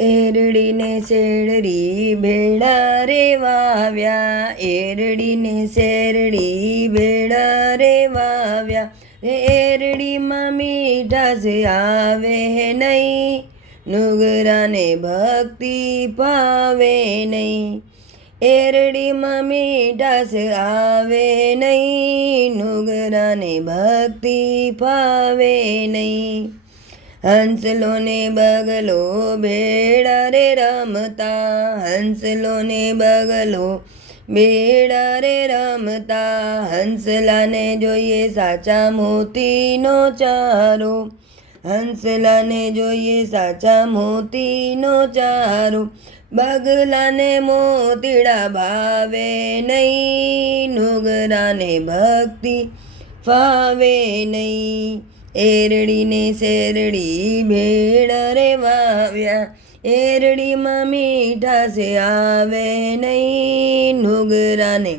એરડીને શેરડી ભેળા રે વાવ્યા એરડીને શેરડી ભેળા રે વાવ્યા એરડીમાં મીઠાશ આવે નહીં. નુગરાને ભક્તિ પાવે નહીં. એરડીમાં મીઠાશ આવે નહીં. નુગરાને ભક્તિ પાવે નહીં. હંસલો ને બગલો ભેળા રે રમતા. હંસલો ને બગલો ભેળા રે રમતા. હંસલાને જોઈએ સાચા મોતીનો ચારો. હંસલાને જોઈએ સાચા મોતીનો ચારો. બગલાને મોતીડા ભાવે નહીં, નુગરાને ભક્તિ ફાવે નહીં. એરડીને શેરડી ભેળ રે વાવ્યા. એરડીમાં મીઠા સે આવે નહીં. નુગરાને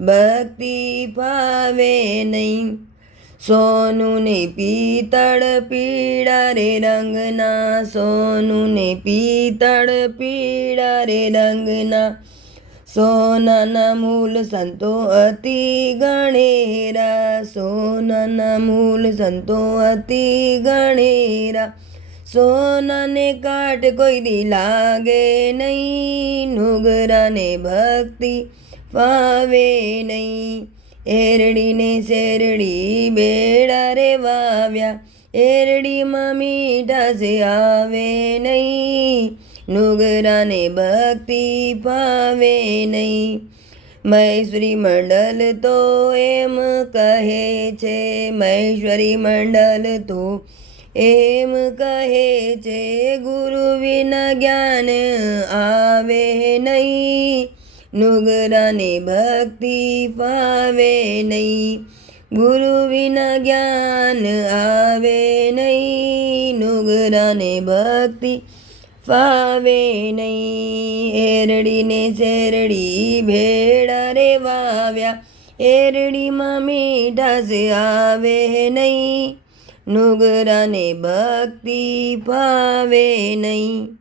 ભક્તિ ફાવે નહીં. સોનું ને પિત્તળ પીળા રે રંગના. સોનું ને પિત્તળ પીળા રે રંગના. સોનાના મૂલ સંતો અતિ ગણેરા, સોનાના મૂલ સંતો અતિ ગણેરા. સોનાને કાટ કોઈ દી લાગે નહીં, નુગરાને ભક્તિ ફાવે નહીં. એરડીને શેરડી બેડા રે વાવ્યા, એરડીમાં મીઠાશ આવે નહીં. નુગરાને ભક્તિ પાવે નહીં. મહેશ્વરી મંડલ તો એમ કહે છે, મહેશ્વરી મંડલ તો એમ કહે છે, ગુરુ વિના જ્ઞાન આવે નહીં. નુગરાને ભક્તિ પાવે નહીં. ગુરુ વિના જ્ઞાન આવે નહીં. નુગરાને ભક્તિ ફાવે નહીં. એરડીને શેરડી ભેળા રે વાવ્યા. એરડીમાં મીઠાશ આવે નહીં. નુગરાને ભક્તિ ફાવે નહીં.